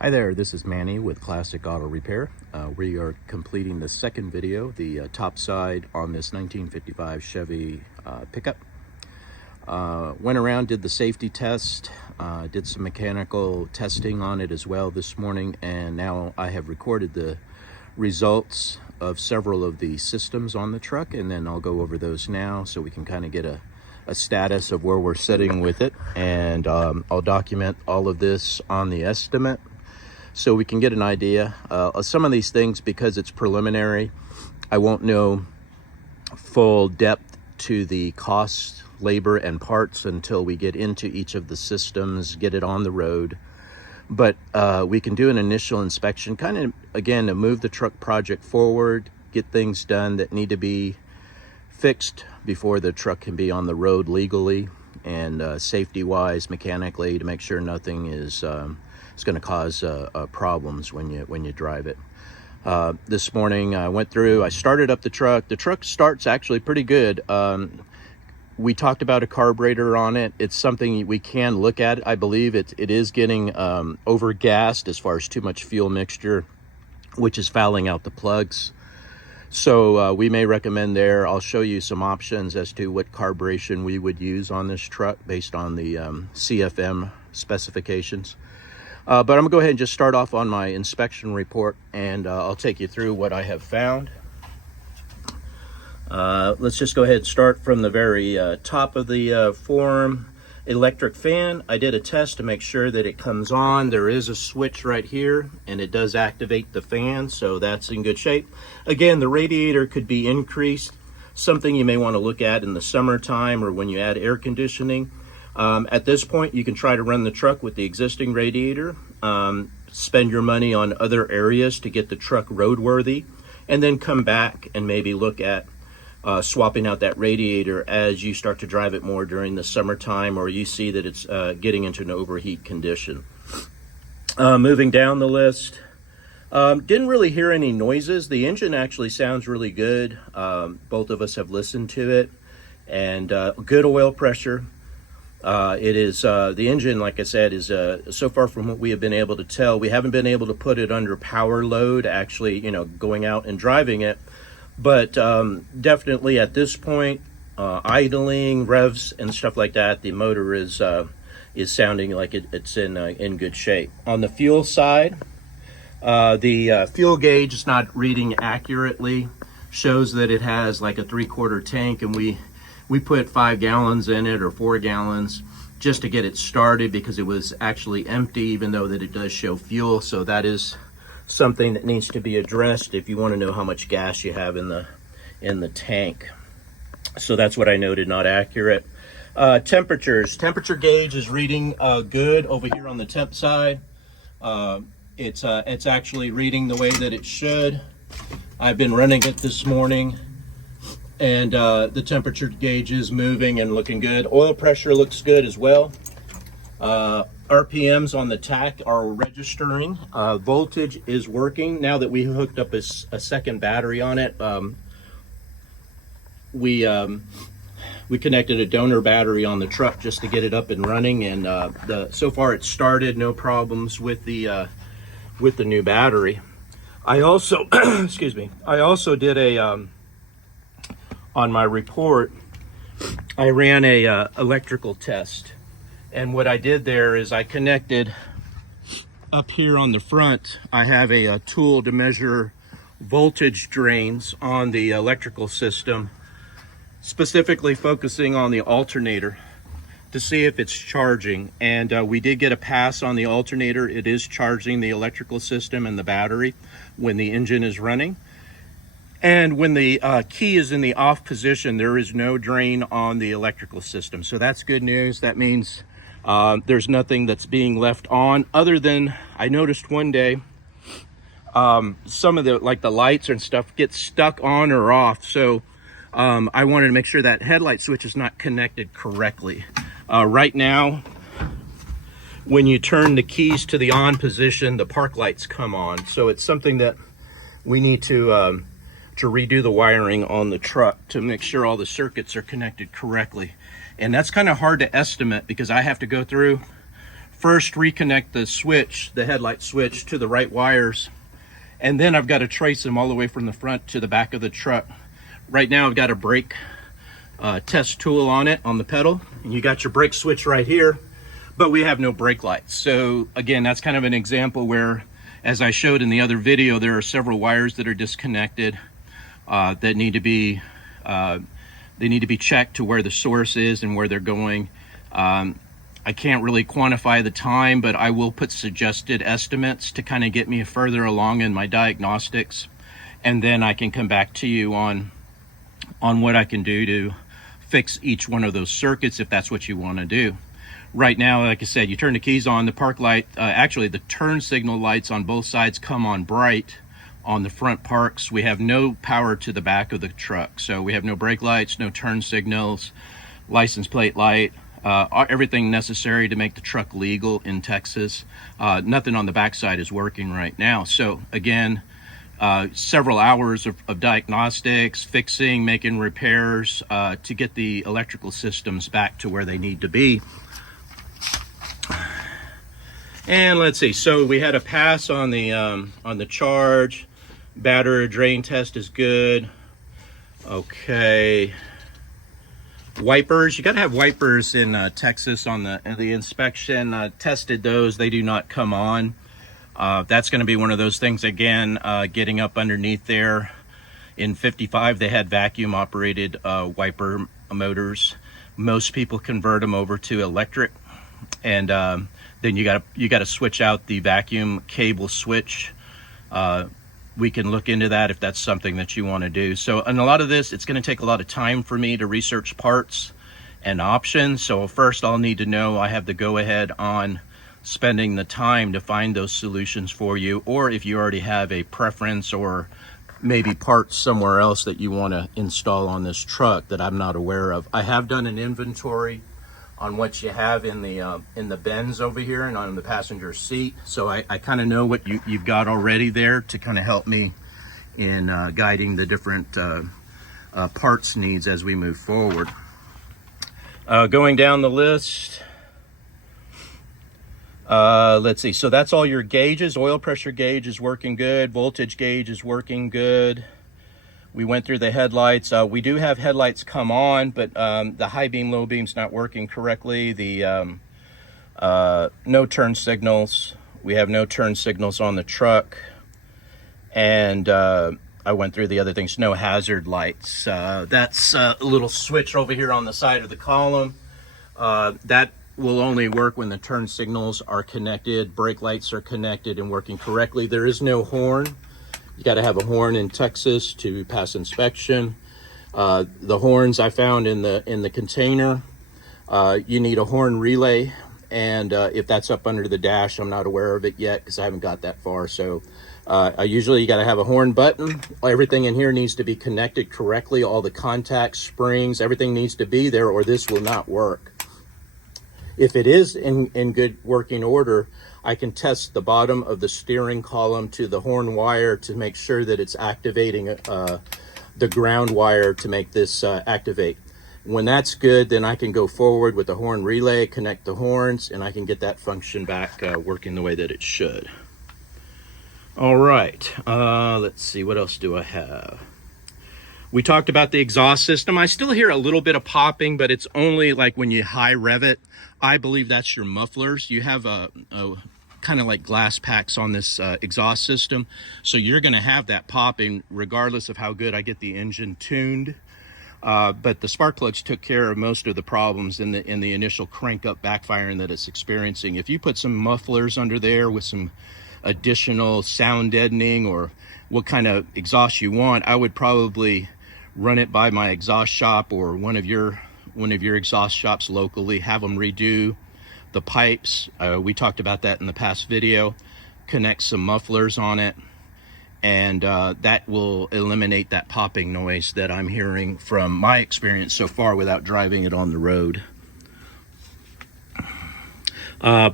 Hi there, this is Manny with Classic Auto Repair. We are completing the second video, the top side on this 1955 Chevy pickup. Went around, did the safety test, did some mechanical testing on it as well this morning, and now I have recorded the results of several of the systems on the truck, and then I'll go over those now so we can kind of get a status of where we're sitting with it, and I'll document all of this on the estimate so we can get an idea. Some of these things, because it's preliminary, I won't know full depth to the cost, labor, and parts until we get into each of the systems, get it on the road. But we can do an initial inspection, kind of, again, to move the truck project forward, get things done that need to be fixed before the truck can be on the road legally and safety-wise, mechanically, to make sure nothing is going to cause problems when you drive it. This morning I went through, I started up the truck. The truck starts actually pretty good. We talked about a carburetor on it. It's something we can look at. I believe it is getting over-gassed as far as too much fuel mixture, which is fouling out the plugs. So we may recommend there. I'll show you some options as to what carburation we would use on this truck based on the CFM specifications. But I'm gonna go ahead and just start off on my inspection report, and I'll take you through what I have found. Let's just go ahead and start from the very top of the form. Electric fan, I did a test to make sure that it comes on. There is a switch right here, and it does activate the fan, so that's in good shape. Again, the radiator could be increased, something you may want to look at in the summertime or when you add air conditioning. At this point, you can try to run the truck with the existing radiator, spend your money on other areas to get the truck roadworthy, and then come back and maybe look at swapping out that radiator as you start to drive it more during the summertime, or you see that it's getting into an overheat condition. Moving down the list, didn't really hear any noises. The engine actually sounds really good. Both of us have listened to it, and good oil pressure. It is the engine, like I said, is so far from what we have been able to tell, we haven't been able to put it under power load, actually, going out and driving it. But definitely at this point, idling, revs, and stuff like that, the motor is sounding like it's in good shape. On the fuel side, the fuel gauge is not reading accurately. Shows that it has like a 3/4 tank, and we put 5 gallons in it, or 4 gallons, just to get it started, because it was actually empty, even though that it does show fuel. So that is something that needs to be addressed if you want to know how much gas you have in the tank. So that's what I noted, not accurate. Temperatures. Temperature gauge is reading good over here on the temp side. It's actually reading the way that it should. I've been running it this morning, and the temperature gauge is moving and looking good. Oil pressure looks good as well. RPMs on the tach are registering. Voltage is working. Now that we hooked up a second battery on it, we connected a donor battery on the truck just to get it up and running, and so far it's started. No problems with the new battery. I also excuse me. I also did a on my report, I ran a electrical test. And what I did there is I connected up here on the front. I have a tool to measure voltage drains on the electrical system, specifically focusing on the alternator to see if it's charging. And we did get a pass on the alternator. It is charging the electrical system and the battery when the engine is running. And when the key is in the off position, there is no drain on the electrical system. So that's good news. That means there's nothing that's being left on, other than I noticed one day some of the lights and stuff get stuck on or off. So I wanted to make sure that headlight switch is not connected correctly. Right now, when you turn the keys to the on position, the park lights come on. So it's something that we need to redo the wiring on the truck to make sure all the circuits are connected correctly. And that's kind of hard to estimate, because I have to go through first reconnect the switch, the headlight switch, to the right wires, and then I've got to trace them all the way from the front to the back of the truck. Right now I've got a brake test tool on it, on the pedal, and you got your brake switch right here, but we have no brake lights. So again, that's kind of an example where, as I showed in the other video, there are several wires that are disconnected that need to be checked to where the source is and where they're going. I can't really quantify the time, but I will put suggested estimates to kind of get me further along in my diagnostics, and then I can come back to you on what I can do to fix each one of those circuits if that's what you want to do. Right now, like I said, you turn the keys on, the park light, actually the turn signal lights on both sides come on bright on the front parks. We have no power to the back of the truck, so we have no brake lights, no turn signals, license plate light, everything necessary to make the truck legal in Texas. Nothing on the backside is working right now. So again, several hours of diagnostics, fixing, making repairs to get the electrical systems back to where they need to be. And let's see, so we had a pass on the charge. Battery drain test is good. Okay. Wipers, you gotta have wipers in Texas on the inspection. Tested those, they do not come on. That's gonna be one of those things again, getting up underneath there. In 55, they had vacuum operated wiper motors. Most people convert them over to electric, and then you gotta switch out the vacuum cable switch. We can look into that if that's something that you want to do. So, and a lot of this, it's going to take a lot of time for me to research parts and options. So first I'll need to know I have the go ahead on spending the time to find those solutions for you, or if you already have a preference or maybe parts somewhere else that you want to install on this truck that I'm not aware of. I have done an inventory on what you have in the bins over here and on the passenger seat, so I kind of know what you've got already there to kind of help me in guiding the different parts needs as we move forward. Going down the list, let's see, so that's all your gauges. Oil pressure gauge is working good, voltage gauge is working good. We went through the headlights. We do have headlights come on, but the high beam, low beam's not working correctly. The no turn signals. We have no turn signals on the truck. And I went through the other things. No hazard lights. That's a little switch over here on the side of the column. That will only work when the turn signals are connected, brake lights are connected and working correctly. There is no horn. You got to have a horn in Texas to pass inspection. The horns I found in the container, you need a horn relay, and if that's up under the dash, I'm not aware of it yet because I haven't got that far. So usually you got to have a horn button. Everything in here needs to be connected correctly. All the contacts, springs, everything needs to be there, or this will not work. If it is in good working order, I can test the bottom of the steering column to the horn wire to make sure that it's activating the ground wire to make this activate. When that's good, then I can go forward with the horn relay, connect the horns, and I can get that function back working the way that it should. All right, let's see, what else do I have? We talked about the exhaust system. I still hear a little bit of popping, but it's only like when you high rev it. I believe that's your mufflers. You have a kind of like glass packs on this exhaust system, so you're going to have that popping regardless of how good I get the engine tuned. But the spark plugs took care of most of the problems in the initial crank up backfiring that it's experiencing. If you put some mufflers under there with some additional sound deadening or what kind of exhaust you want, I would probably run it by my exhaust shop or one of your exhaust shops locally, have them redo the pipes. We talked about that in the past video. Connect some mufflers on it, and that will eliminate that popping noise that I'm hearing from my experience so far without driving it on the road.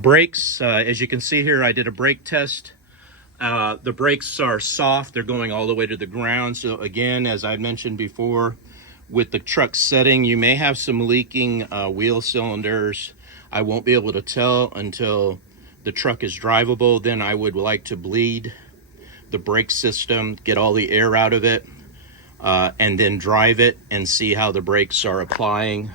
Brakes, as you can see here, I did a brake test. The brakes are soft, they're going all the way to the ground. So again, as I mentioned before, with the truck setting, you may have some leaking wheel cylinders. I won't be able to tell until the truck is drivable. Then I would like to bleed the brake system, get all the air out of it, and then drive it and see how the brakes are applying.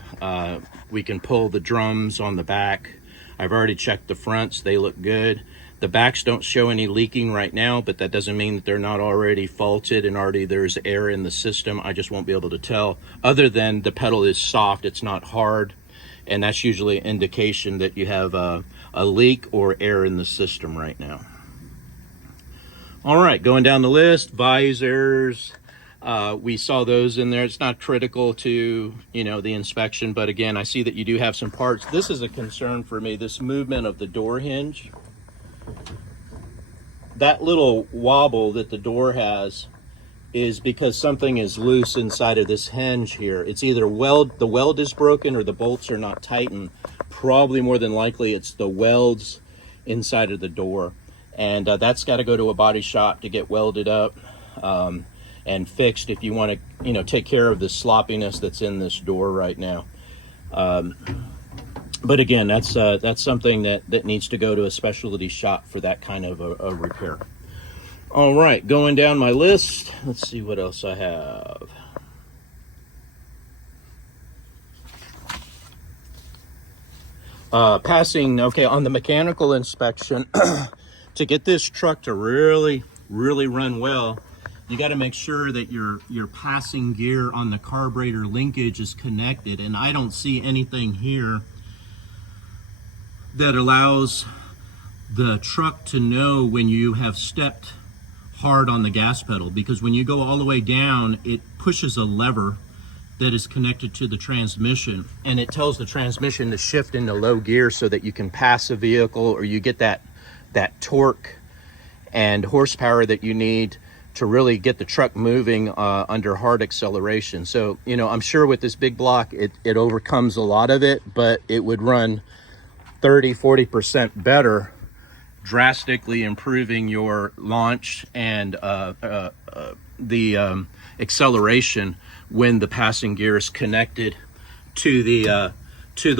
We can pull the drums on the back. I've already checked the fronts, they look good. The backs don't show any leaking right now, but that doesn't mean that they're not already faulted and already there's air in the system. I just won't be able to tell, other than the pedal is soft, it's not hard, and that's usually an indication that you have a leak or air in the system right now. All right, going down the list, visors, we saw those in there. It's not critical to, you know, the inspection, but again, I see that you do have some parts. This is a concern for me, this movement of the door hinge. That little wobble that the door has is because something is loose inside of this hinge here. It's either the weld is broken or the bolts are not tightened. Probably more than likely it's the welds inside of the door. And that's got to go to a body shop to get welded up and fixed if you want to, you know, take care of the sloppiness that's in this door right now. But again, that's something that needs to go to a specialty shop for that kind of a repair. All right, going down my list, let's see what else I have. Okay, on the mechanical inspection, to get this truck to really run well, you got to make sure that your passing gear on the carburetor linkage is connected, and I don't see anything here that allows the truck to know when you have stepped hard on the gas pedal, because when you go all the way down, it pushes a lever that is connected to the transmission, and it tells the transmission to shift into low gear so that you can pass a vehicle, or you get that torque and horsepower that you need to really get the truck moving under hard acceleration. So, you know, I'm sure with this big block, it overcomes a lot of it, but it would run 30-40% better, drastically improving your launch and the acceleration when the passing gear is connected to the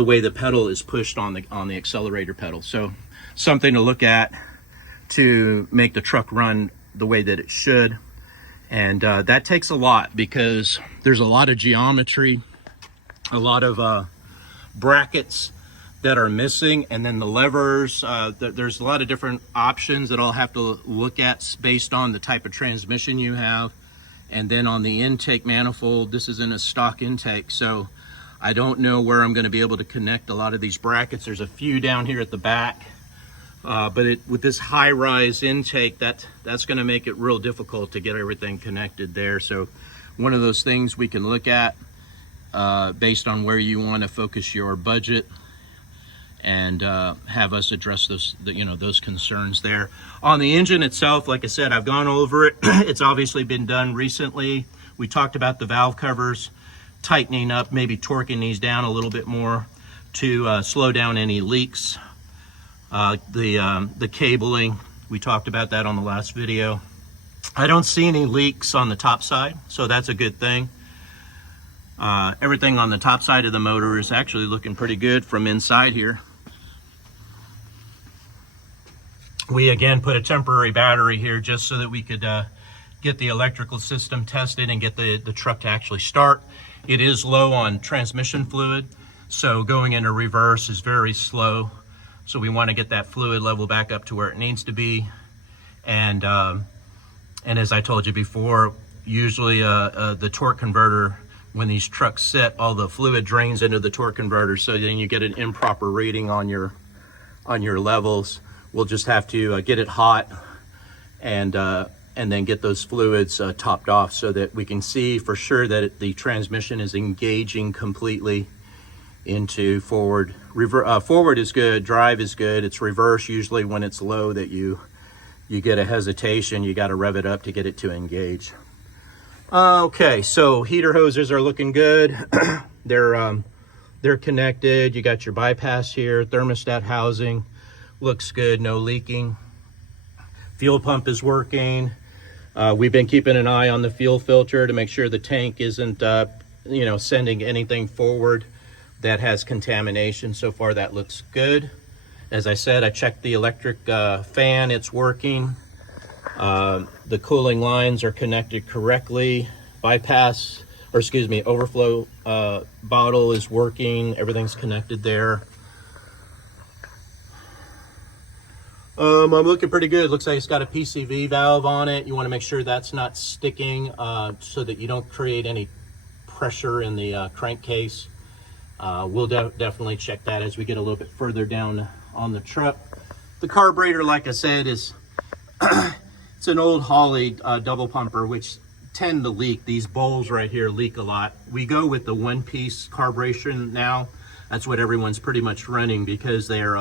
way the pedal is pushed on the accelerator pedal. So something to look at to make the truck run the way that it should. And that takes a lot, because there's a lot of geometry, a lot of brackets that are missing, and then the levers, there's a lot of different options that I'll have to look at based on the type of transmission you have. And then on the intake manifold, this is in a stock intake, so I don't know where I'm going to be able to connect a lot of these brackets. There's a few down here at the back, but with this high-rise intake, that's going to make it real difficult to get everything connected there. So one of those things we can look at based on where you want to focus your budget, and have us address those concerns there. On the engine itself, like I said, I've gone over it. It's obviously been done recently. We talked about the valve covers, tightening up, maybe torquing these down a little bit more to slow down any leaks. The cabling, we talked about that on the last video. I don't see any leaks on the top side, so that's a good thing. Everything on the top side of the motor is actually looking pretty good from inside here. We again put a temporary battery here just so that we could get the electrical system tested and get the truck to actually start. It is low on transmission fluid, so going into reverse is very slow. So we want to get that fluid level back up to where it needs to be. And as I told you before, usually the torque converter, when these trucks sit, all the fluid drains into the torque converter, so then you get an improper reading on your levels. We'll just have to get it hot and then get those fluids topped off so that we can see for sure that the transmission is engaging completely into forward. Forward is good, drive is good. It's reverse usually when it's low that you get a hesitation. You got to rev it up to get it to engage. Okay, so heater hoses are looking good. They're connected. You got your bypass here, thermostat housing looks good, no leaking. Fuel pump is working. We've been keeping an eye on the fuel filter to make sure the tank isn't sending anything forward that has contamination. So far that looks good. As I said, I checked the electric fan, it's working. The cooling lines are connected correctly. Overflow bottle is working. Everything's connected there. I'm looking pretty good. Looks like it's got a PCV valve on it. You want to make sure that's not sticking so that you don't create any pressure in the crankcase. We'll definitely check that as we get a little bit further down on the truck. The carburetor, like I said, is it's an old Holley double pumper, which tend to leak. These bowls right here leak a lot. We go with the one-piece carburation now. That's what everyone's pretty much running because they're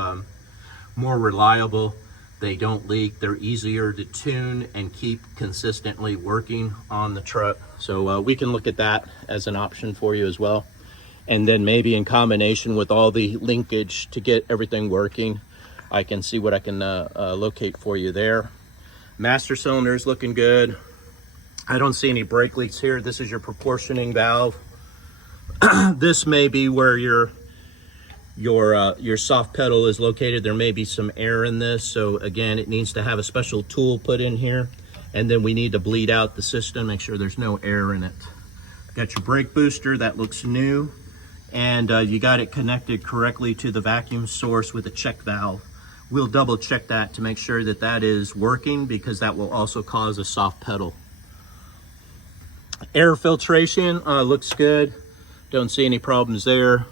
more reliable. They don't leak. They're easier to tune and keep consistently working on the truck. So we can look at that as an option for you as well. And then maybe in combination with all the linkage to get everything working, I can see what I can locate for you there. Master cylinder is looking good. I don't see any brake leaks here. This is your proportioning valve. This may be where your soft pedal is located. There may be some air in this. So again, it needs to have a special tool put in here. And then we need to bleed out the system, make sure there's no air in it. Got your brake booster, that looks new. And you got it connected correctly to the vacuum source with a check valve. We'll double check that to make sure that that is working, because that will also cause a soft pedal. Air filtration looks good. Don't see any problems there.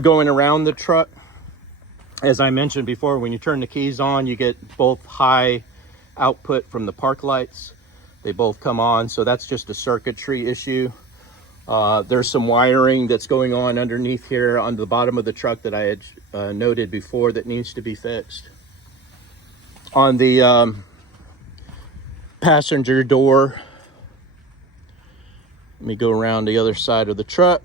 Going around the truck, as I mentioned before, when you turn the keys on, you get both high output from the park lights. They both come on, so that's just a circuitry issue. There's some wiring that's going on underneath here on the bottom of the truck that I had noted before that needs to be fixed. On the passenger door, let me go around the other side of the truck.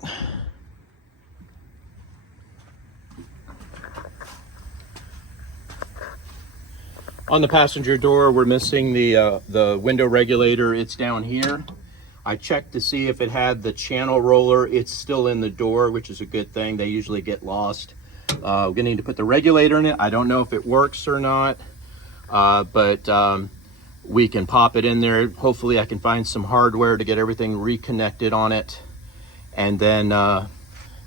On the passenger door, we're missing the window regulator. It's down here. I checked to see if it had the channel roller. It's still in the door, which is a good thing. They usually get lost. We're gonna need to put the regulator in it. I don't know if it works or not, but we can pop it in there. Hopefully I can find some hardware to get everything reconnected on it, and then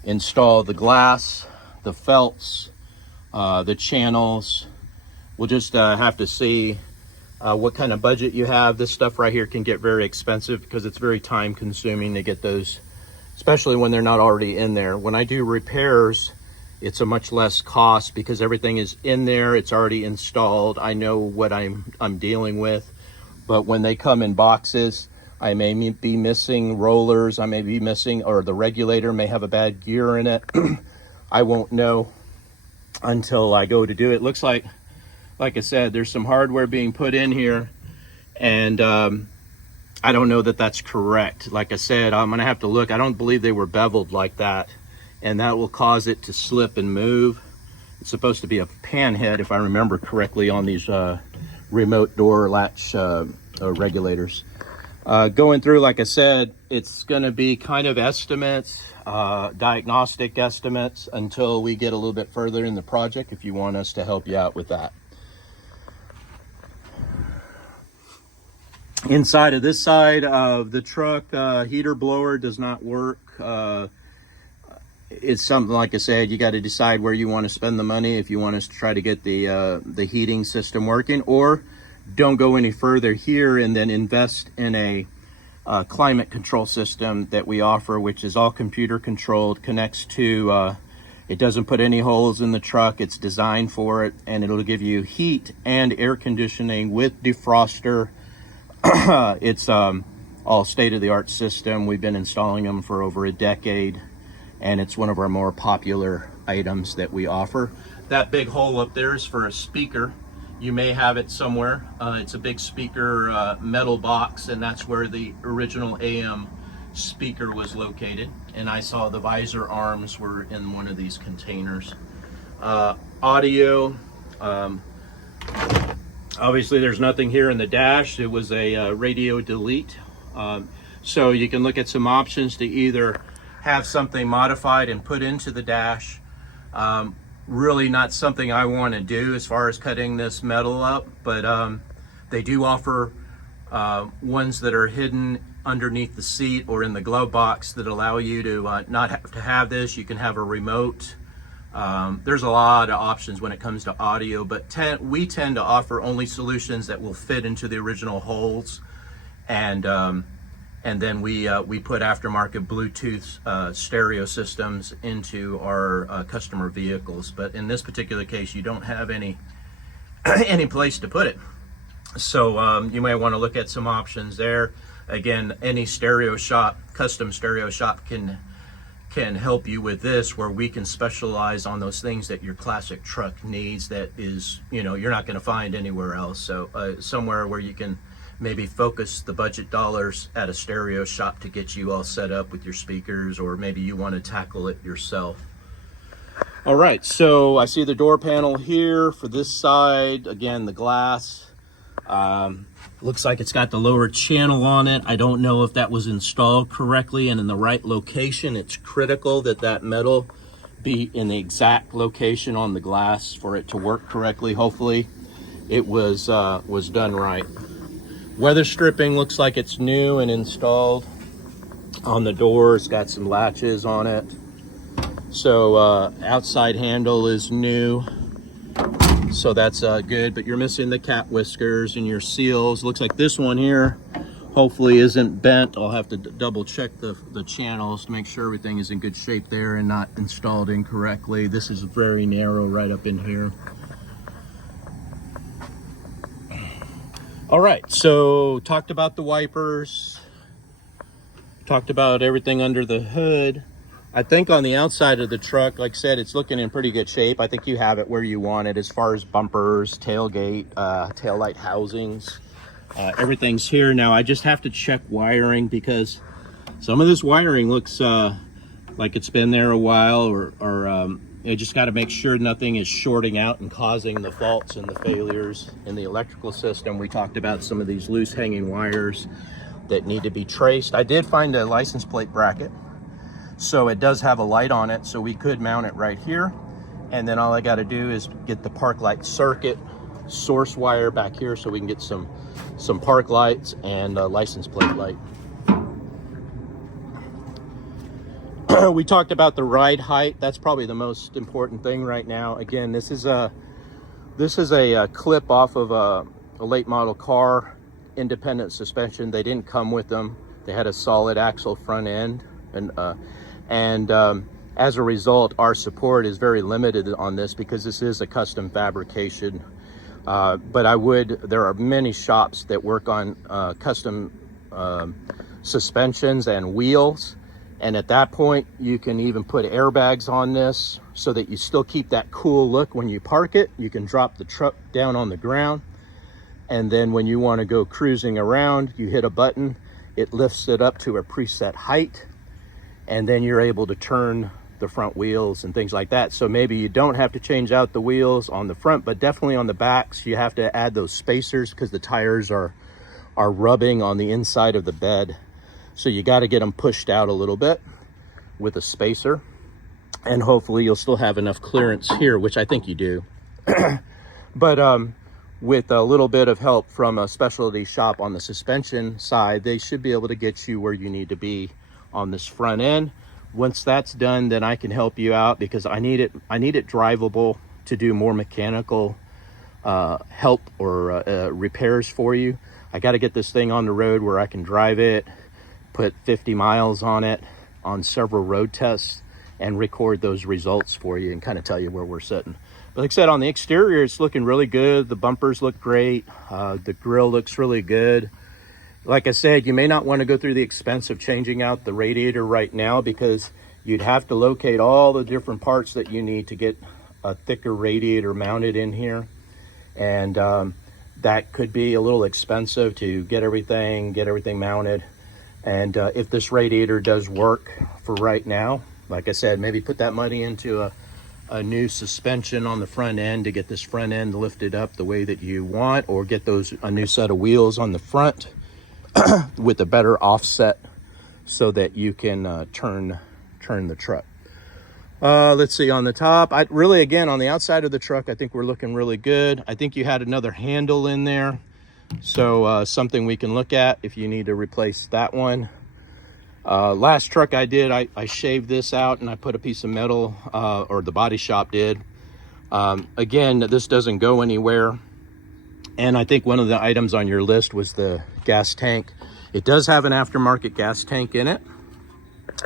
install the glass, the felts, the channels. We'll just have to see what kind of budget you have. This stuff right here can get very expensive because it's very time consuming to get those, especially when they're not already in there. When I do repairs, it's a much less cost because everything is in there. It's already installed. I know what I'm dealing with. But when they come in boxes, I may be missing rollers. I may be missing, or the regulator may have a bad gear in it. I won't know until I go to do it. Looks like I said, there's some hardware being put in here, and I don't know that that's correct. Like I said, I'm gonna have to look. I don't believe they were beveled like that, and that will cause it to slip and move. It's supposed to be a pan head, if I remember correctly, on these remote door latch regulators. Going through, like I said, it's gonna be kind of estimates, diagnostic estimates, until we get a little bit further in the project, if you want us to help you out with that. Inside of this side of the truck, heater blower does not work. It's something, like I said, you got to decide where you want to spend the money. If you want us to try to get the heating system working, or don't go any further here and then invest in a climate control system that we offer, which is all computer controlled, connects to, it doesn't put any holes in the truck. It's designed for it, and it'll give you heat and air conditioning with defroster. It's all state-of-the-art system. We've been installing them for over a decade, and it's one of our more popular items that we offer. That big hole up there is for a speaker. You may have it somewhere. It's a big speaker metal box, and that's where the original AM speaker was located. And I saw the visor arms were in one of these containers. Audio. Obviously there's nothing here in the dash. It was a radio delete. So you can look at some options to either have something modified and put into the dash. Really not something I want to do as far as cutting this metal up, but they do offer ones that are hidden underneath the seat or in the glove box that allow you to not have to have this. You can have a remote. There's a lot of options when it comes to audio, but we tend to offer only solutions that will fit into the original holes, and then we put aftermarket Bluetooth stereo systems into our customer vehicles. But in this particular case, you don't have any place to put it. So you may want to look at some options there. Again, any stereo shop, custom stereo shop can help you with this, where we can specialize on those things that your classic truck needs that is, you're not going to find anywhere else. So somewhere where you can maybe focus the budget dollars at a stereo shop to get you all set up with your speakers, or maybe you want to tackle it yourself. All right, so I see the door panel here for this side. Again, the glass. Looks like it's got the lower channel on it. I don't know if that was installed correctly and in the right location. It's critical that that metal be in the exact location on the glass for it to work correctly. Hopefully it was done right. Weather stripping looks like it's new and installed on the door. It's got some latches on it. So outside handle is new. So that's good, but you're missing the cat whiskers and your seals. Looks like this one here hopefully isn't bent. I'll have to double check the channels to make sure everything is in good shape there and not installed incorrectly. This is very narrow right up in here. All right, so talked about the wipers, talked about everything under the hood. I think on the outside of the truck, like I said, it's looking in pretty good shape. I think you have it where you want it as far as bumpers, tailgate, taillight housings. Everything's here. Now I just have to check wiring because some of this wiring looks like it's been there a while, or you just got to make sure nothing is shorting out and causing the faults and the failures in the electrical system. We talked about some of these loose hanging wires that need to be traced. I did find a license plate bracket. So it does have a light on it, so we could mount it right here. And then all I got to do is get the park light circuit source wire back here so we can get some park lights and a license plate light. We talked about the ride height. That's probably the most important thing right now. Again, this is a clip off of a late model car, independent suspension. They didn't come with them. They had a solid axle front end, and as a result, our support is very limited on this because this is a custom fabrication. But there are many shops that work on custom suspensions and wheels. And at that point, you can even put airbags on this so that you still keep that cool look when you park it. You can drop the truck down on the ground. And then when you want to go cruising around, you hit a button, it lifts it up to a preset height. And then you're able to turn the front wheels and things like that. So maybe you don't have to change out the wheels on the front, but definitely on the backs, you have to add those spacers because the tires are rubbing on the inside of the bed. So you got to get them pushed out a little bit with a spacer, and hopefully you'll still have enough clearance here, which I think you do. But with a little bit of help from a specialty shop on the suspension side, they should be able to get you where you need to be on this front end. Once that's done, then I can help you out because I need it drivable to do more mechanical help or repairs for you. I got to get this thing on the road where I can drive it, put 50 miles on it on several road tests, and record those results for you and kind of tell you where we're sitting. But like I said, on the exterior, it's looking really good. The bumpers look great. The grill looks really good. Like I said, you may not want to go through the expense of changing out the radiator right now because you'd have to locate all the different parts that you need to get a thicker radiator mounted in here. And that could be a little expensive to get everything mounted. And if this radiator does work for right now, like I said, maybe put that money into a new suspension on the front end to get this front end lifted up the way that you want, or get a new set of wheels on the front with a better offset so that you can turn the truck. Let's see on the top. Really, again, on the outside of the truck, I think we're looking really good. I think you had another handle in there, so something we can look at if you need to replace that one. Last truck I did, I shaved this out and I put a piece of metal, or the body shop did. Again, this doesn't go anywhere. And I think one of the items on your list was the gas tank. It does have an aftermarket gas tank in it.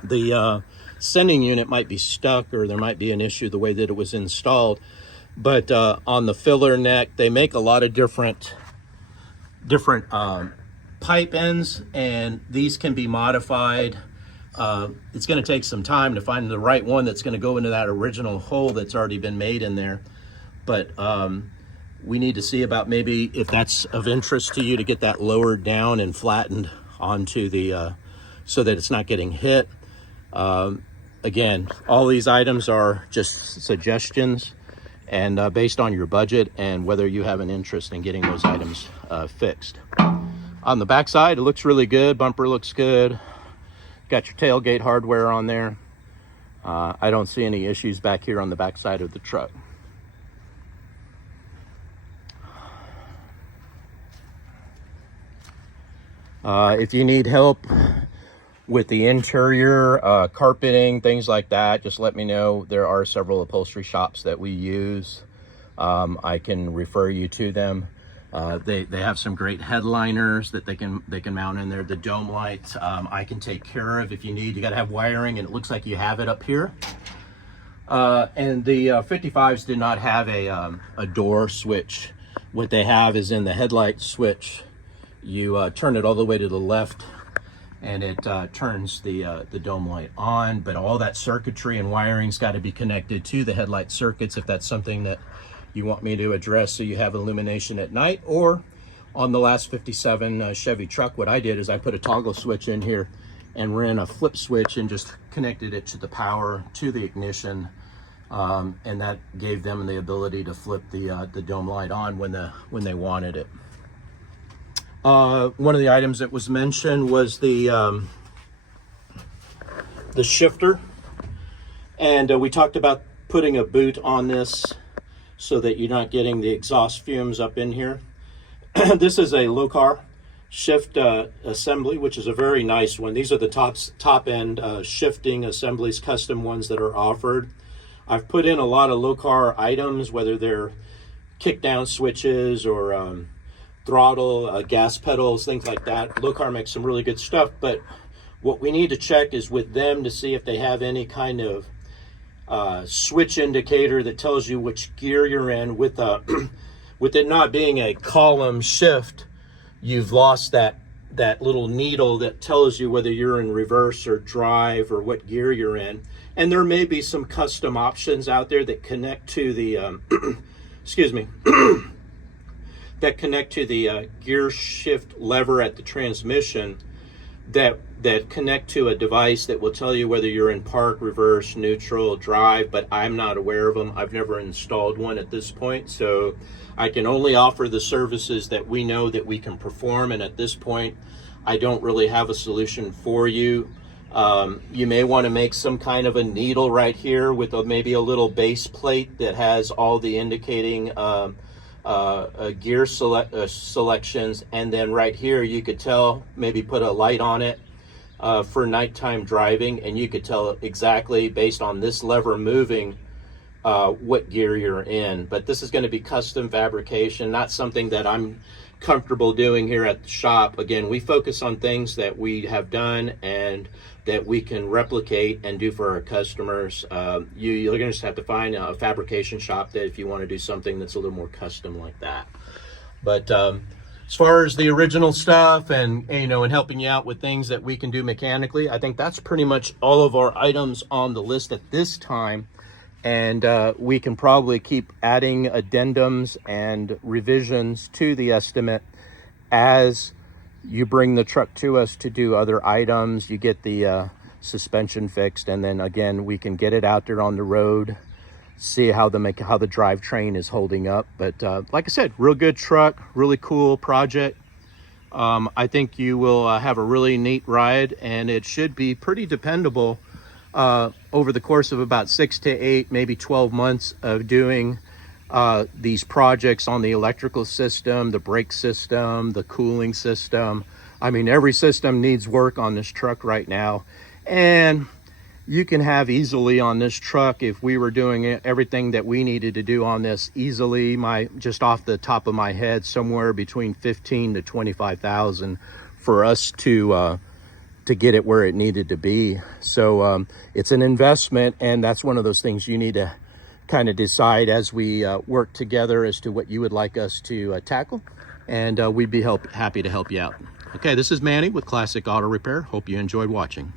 The sending unit might be stuck, or there might be an issue the way that it was installed. But on the filler neck, they make a lot of different pipe ends, and these can be modified. It's going to take some time to find the right one that's going to go into that original hole that's already been made in there. But we need to see about maybe if that's of interest to you to get that lowered down and flattened onto the so that it's not getting hit. Again, all these items are just suggestions, and based on your budget and whether you have an interest in getting those items fixed. On the back side, it looks really good. Bumper looks good. Got your tailgate hardware on there. I don't see any issues back here on the back side of the truck. If you need help with the interior, carpeting, things like that, just let me know. There are several upholstery shops that we use. I can refer you to them. They have some great headliners that they can mount in there. The dome lights I can take care of if you need. You got to have wiring, and it looks like you have it up here. And the 55s did not have a door switch. What they have is in the headlight switch. You turn it all the way to the left, and it turns the dome light on. But all that circuitry and wiring's got to be connected to the headlight circuits if that's something that you want me to address, so you have illumination at night. Or on the last 57 Chevy truck, what I did is I put a toggle switch in here and ran a flip switch and just connected it to the power, to the ignition, and that gave them the ability to flip the dome light on when they wanted it. One of the items that was mentioned was the shifter, and we talked about putting a boot on this so that you're not getting the exhaust fumes up in here. This is a low-car shift assembly, which is a very nice one. These are the top end shifting assemblies, custom ones that are offered. I've put in a lot of low-car items, whether they're kick-down switches or throttle, gas pedals, things like that. Low-car makes some really good stuff, but what we need to check is with them to see if they have any kind of switch indicator that tells you which gear you're in. With it not being a column shift, you've lost that little needle that tells you whether you're in reverse or drive or what gear you're in. And there may be some custom options out there that connect to the excuse me that connect to the gear shift lever at the transmission, that connect to a device that will tell you whether you're in park, reverse, neutral, drive, but I'm not aware of them. I've never installed one at this point, so I can only offer the services that we know that we can perform, and at this point, I don't really have a solution for you. You may want to make some kind of a needle right here with maybe a little base plate that has all the indicating gear selections, and then right here you could tell, maybe put a light on it for nighttime driving, and you could tell exactly based on this lever moving what gear you're in. But this is going to be custom fabrication, not something that I'm comfortable doing here at the shop. Again, we focus on things that we have done and that we can replicate and do for our customers. You're going to just have to find a fabrication shop that if you want to do something that's a little more custom like that. But as far as the original stuff and helping you out with things that we can do mechanically, I think that's pretty much all of our items on the list at this time. And we can probably keep adding addendums and revisions to the estimate as you bring the truck to us to do other items. You get the suspension fixed, and then again we can get it out there on the road, see how the drivetrain is holding up. But like I said, real good truck, really cool project. I think you will have a really neat ride, and it should be pretty dependable over the course of about 6 to 8, maybe 12 months of doing these projects on the electrical system, the brake system, the cooling system. I mean, every system needs work on this truck right now. And you can have easily on this truck, if we were doing everything that we needed to do on this easily, just off the top of my head, somewhere between 15 to 25,000 for us to get it where it needed to be. So it's an investment, and that's one of those things you need to kind of decide as we work together as to what you would like us to tackle, and we'd be happy to help you out. Okay, this is Manny with Classic Auto Repair. Hope you enjoyed watching.